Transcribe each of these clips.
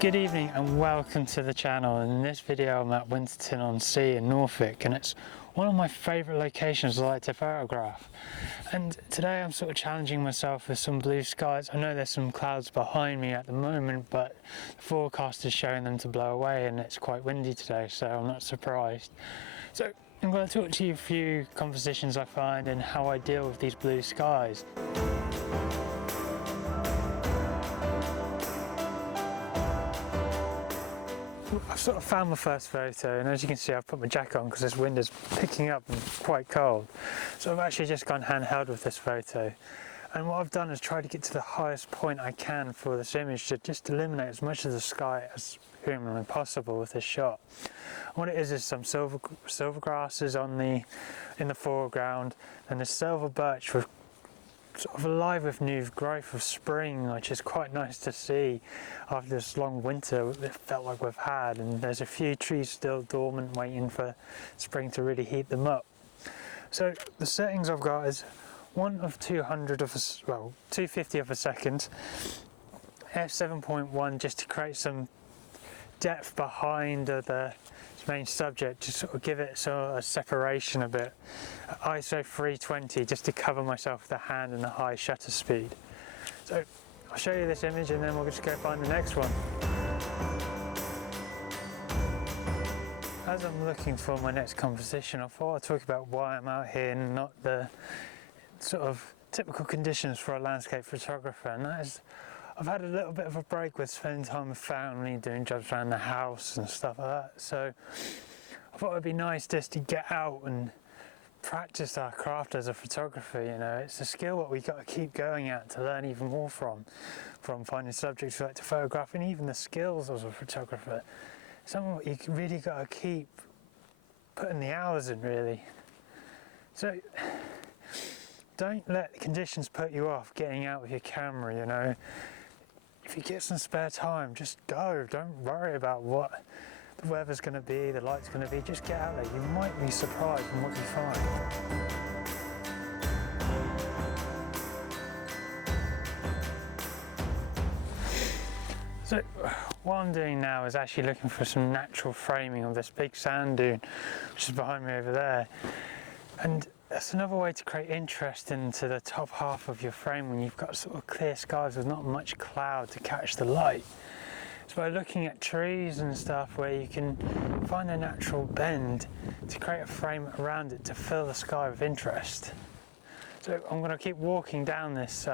Good evening and welcome to the channel. In this video I'm at Winterton-on-Sea in Norfolk, and it's one of my favourite locations I like to photograph. And today I'm sort of challenging myself with some blue skies. I know there's some clouds behind me at the moment, but the forecast is showing them to blow away and it's quite windy today, so I'm not surprised. So I'm going to talk to you a few compositions I find and how I deal with these blue skies. I've sort of found my first photo, and as you can see I've put my jacket on because this wind is picking up and quite cold. So I've actually just gone handheld with this photo, and what I've done is try to get to the highest point I can for this image to just eliminate as much of the sky as humanly possible with this shot. And what it is some silver grasses in the foreground, and this silver birch with sort of alive with new growth of spring, which is quite nice to see after this long winter it felt like we've had. And there's a few trees still dormant waiting for spring to really heat them up. So the settings I've got is 1 of 200 of a, well, 250 of a second, f7.1 just to create some depth behind the main subject, to sort of give it sort of a separation a bit. ISO 320 just to cover myself with the hand and a high shutter speed. So I'll show you this image and then we'll just go find the next one. As I'm looking for my next composition, I thought I'd talk about why I'm out here and not the sort of typical conditions for a landscape photographer, and that is I've had a little bit of a break with spending time with family, doing jobs around the house and stuff like that. So I thought it'd be nice just to get out and practice our craft as a photographer. You know, it's a skill that we got to keep going at to learn even more from finding subjects we like to photograph, and even the skills as a photographer. Something that you really got to keep putting the hours in, really. So don't let conditions put you off getting out with your camera. You know, if you get some spare time, just go. Don't worry about what the weather's going to be, the light's going to be. Just get out there. You might be surprised in what you find. So what I'm doing now is actually looking for some natural framing of this big sand dune, which is behind me over there. And that's another way to create interest into the top half of your frame when you've got sort of clear skies with not much cloud to catch the light. So by looking at trees and stuff where you can find a natural bend to create a frame around it to fill the sky with interest. So I'm going to keep walking down this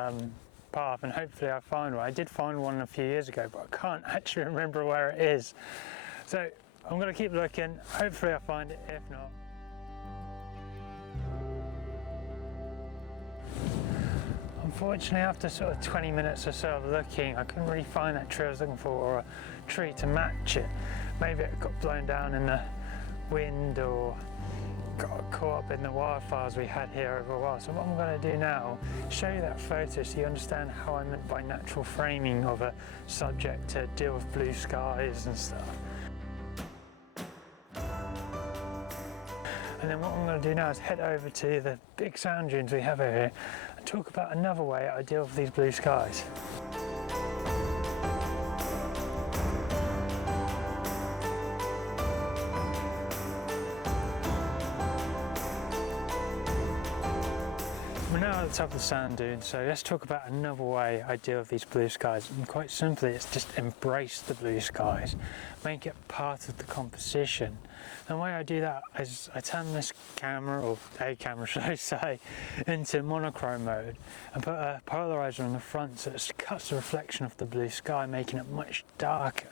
path and hopefully I find one. I did find one a few years ago, but I can't actually remember where it is. So I'm going to keep looking, hopefully I find it, if not. Unfortunately, after sort of 20 minutes or so of looking, I couldn't really find that tree I was looking for, or a tree to match it. Maybe it got blown down in the wind or got caught up in the wildfires we had here over a while. So what I'm going to do now is show you that photo so you understand how I meant by natural framing of a subject to deal with blue skies and stuff. And then what I'm going to do now is head over to the big sand dunes we have over here and talk about another way I deal with these blue skies. We're now at the top of the sand dune, so let's talk about another way I deal with these blue skies. And quite simply, it's just embrace the blue skies, make it part of the composition. And the way I do that is I turn this camera, or a camera should I say, into monochrome mode and put a polarizer on the front so it cuts the reflection of the blue sky, making it much darker.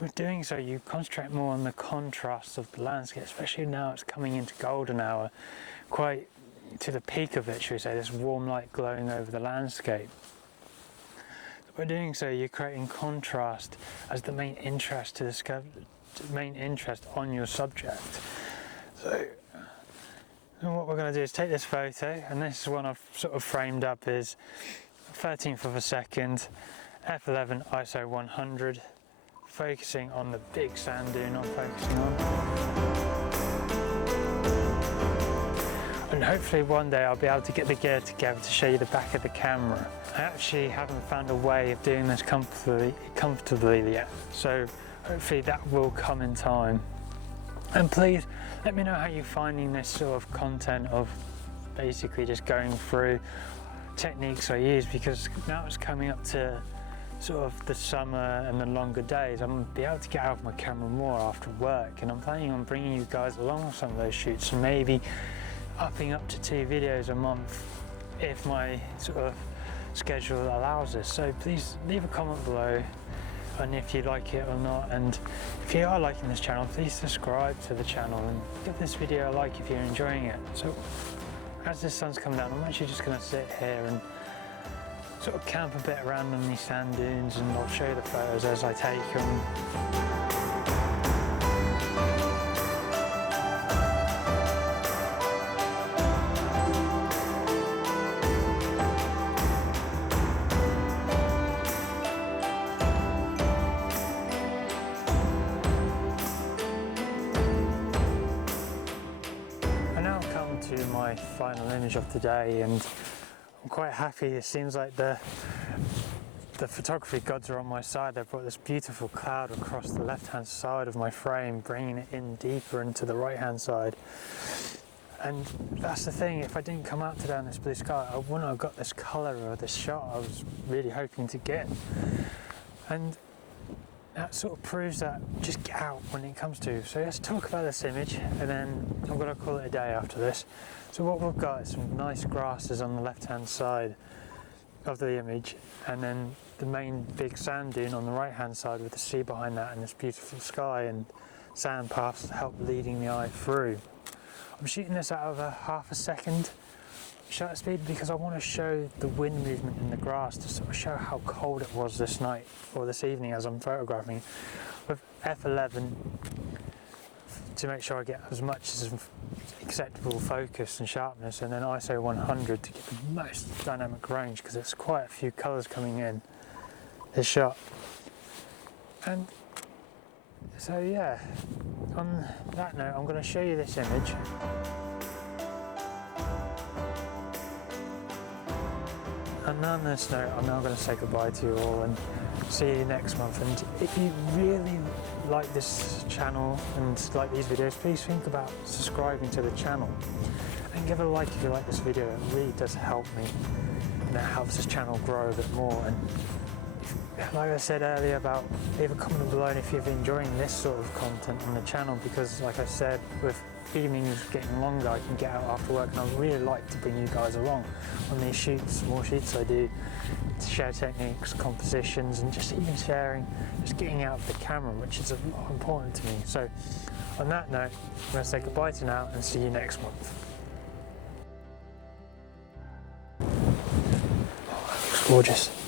With doing so, you concentrate more on the contrast of the landscape, especially now it's coming into golden hour, quite to the peak of it, should we say, this warm light glowing over the landscape. By doing so, you're creating contrast as the main interest to the main interest on your subject. So what we're going to do is take this photo, and this is one I've sort of framed up is 13th of a second, f11 ISO 100, focusing on the big sand dune I'm focusing on. And and hopefully one day I'll be able to get the gear together to show you the back of the camera. I actually haven't found a way of doing this comfortably yet, so hopefully that will come in time. And please let me know how you're finding this sort of content of basically just going through techniques I use, because now it's coming up to sort of the summer and the longer days. I'm going to be able to get out of my camera more after work, and I'm planning on bringing you guys along with some of those shoots, and maybe upping up to 2 videos a month if my sort of schedule allows us. So please leave a comment below and if you like it or not, and if you are liking this channel, please subscribe to the channel and give this video a like if you're enjoying it. So as the sun's come down, I'm actually just going to sit here and sort of camp a bit around on these sand dunes, and I'll show you the photos as I take them. To my final image of the day, and I'm quite happy. It seems like the photography gods are on my side. They've brought this beautiful cloud across the left hand side of my frame, bringing it in deeper into the right hand side. And that's the thing, if I didn't come out today in this blue sky, I wouldn't have got this colour or this shot I was really hoping to get. And that sort of proves that just get out when it comes to. So let's talk about this image, and then I'm going to call it a day after this. So what we've got is some nice grasses on the left hand side of the image, and then the main big sand dune on the right hand side with the sea behind that and this beautiful sky and sand paths to help leading the eye through. I'm shooting this out of a ½ a second shutter speed because I want to show the wind movement in the grass to sort of show how cold it was this night or this evening as I'm photographing with f11 to make sure I get as much as acceptable focus and sharpness, and then ISO 100 to get the most dynamic range, because it's quite a few colours coming in this shot. And so yeah, on that note, I'm going to show you this image. And on this note, I'm now going to say goodbye to you all and see you next month. And if you really like this channel and like these videos, please think about subscribing to the channel and give it a like if you like this video. It really does help me, and it helps this channel grow a bit more. And like I said earlier, about leave a comment below if you're enjoying this sort of content on the channel, because like I said, with evenings getting longer, I can get out after work, and I really like to bring you guys along on these shoots, more shoots I do, to share techniques, compositions, and just even sharing, just getting out of the camera, which is a lot important to me. So on that note, I'm going to say goodbye to now and see you next month. Oh, that looks gorgeous.